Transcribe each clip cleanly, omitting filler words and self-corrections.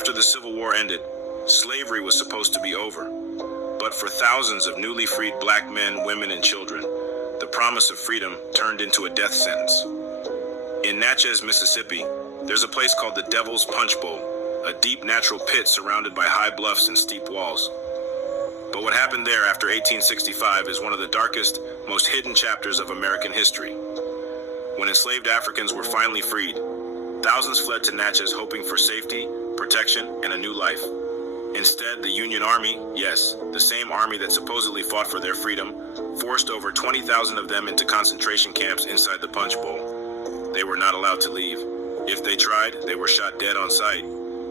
After the Civil War ended, slavery was supposed to be over. But for thousands of newly freed black men, women, and children, the promise of freedom turned into a death sentence. In Natchez, Mississippi, there's a place called the Devil's Punch Bowl, a deep natural pit surrounded by high bluffs and steep walls. But what happened there after 1865 is one of the darkest, most hidden chapters of American history. When enslaved Africans were finally freed, thousands fled to Natchez hoping for safety, protection, and a new life. Instead, the Union Army, yes, the same army that supposedly fought for their freedom, forced over 20,000 of them into concentration camps inside the Punch Bowl. They were not allowed to leave. If they tried, they were shot dead on sight.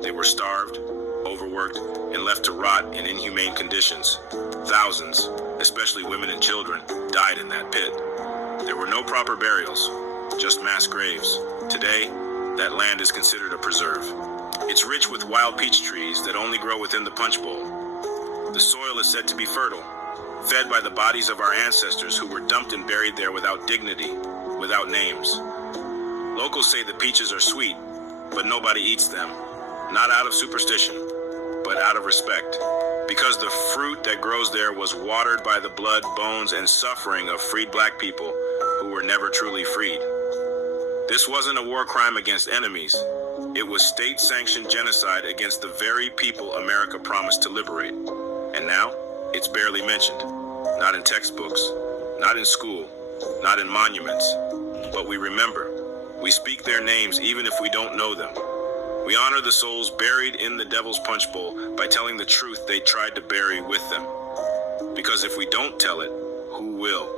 They were starved, overworked, and left to rot in inhumane conditions. Thousands, especially women and children, died in that pit. There were no proper burials, just mass graves. Today, that land is considered a preserve. It's rich with wild peach trees that only grow within the Punch Bowl. The soil is said to be fertile, fed by the bodies of our ancestors who were dumped and buried there without dignity, without names. Locals say the peaches are sweet, but nobody eats them. Not out of superstition, but out of respect. Because the fruit that grows there was watered by the blood, bones, and suffering of freed black people who were never truly freed. This wasn't a war crime against enemies. It was state-sanctioned genocide against the very people America promised to liberate. And now, it's barely mentioned. Not in textbooks, not in school, not in monuments. But we remember. We speak their names even if we don't know them. We honor the souls buried in the Devil's Punch Bowl by telling the truth they tried to bury with them. Because if we don't tell it, who will?